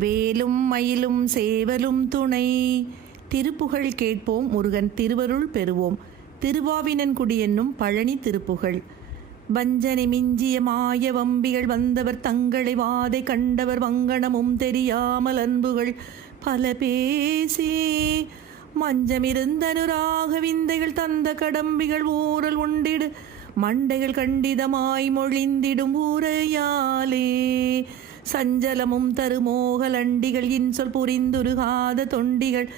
வேலும் மயிலும் சேவலும் துணை. திருப்புகழ் கேட்போம், முருகன் திருவருள் பெறுவோம். திருவாவினன்குடி என்னும் பழனி திருப்புகழ். வஞ்சனை மிஞ்சிய மாய வம்பிகள் வந்தவர் தங்களை வாதை கண்டவர் வங்கணமும் தெரியாமல் அன்புகள் பல பேசி மஞ்சமிருந்தனுராக விந்தைகள் தந்த கடம்பிகள் ஊரல் உண்டிடு மண்டைகள் கண்டிதமாய் மொழிந்திடும் ஊரையாலே சஞ்சலமும் தருமோகலண்டிகள் இன்சொல் புரிந்துருகாத தொண்டிகள்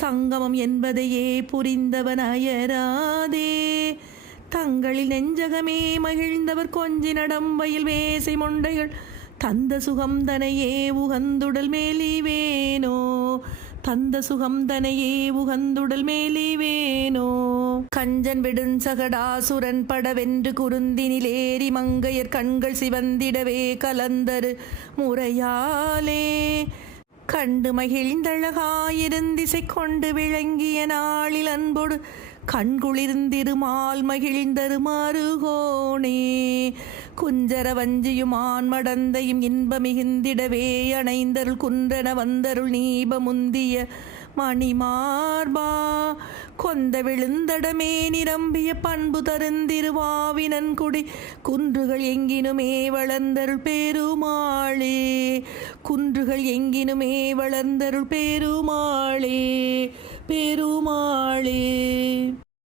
சங்கமம் என்பதையே புரிந்தவன் அயராதே தங்களில் நெஞ்சகமே மகிழ்ந்தவர் கொஞ்சி நடம்பையில் வேசை மொண்டைகள் தந்த சுகம் தனையே உகந்துடல் மேலிவேனோ தந்த சுகம் தனையே உகந்துடல் மேலிவேனோ. கஞ்சன் விடுன் சகடாசுரன் படவென்று குருந்தினிலேறி மங்கையர் கண்கள் சிவந்திடவே கலந்தரு முறையாலே கண்டு மகிழ்ந்தழகாயிருந்திசை கொண்டு விளங்கிய நாளில் அன்போடு கண்குளிர்ந்திருமால் மகிழ்ந்தரு மாறுகோணே குஞ்சர வஞ்சியும் ஆன்மடந்தையும் இன்ப மிகுந்திடவே அணைந்தருள் குன்றன வந்தருள் நீப முந்திய மணிமார்பா கொந்த விழுந்தடமே நிரம்பிய பண்பு தருந்திருவாவினன்குடி குன்றுகள் எங்கினுமே வளர்ந்தருள் பெருமாளே குன்றுகள் எங்கினுமே வளர்ந்தருள் பெருமாளே பெருமாளே.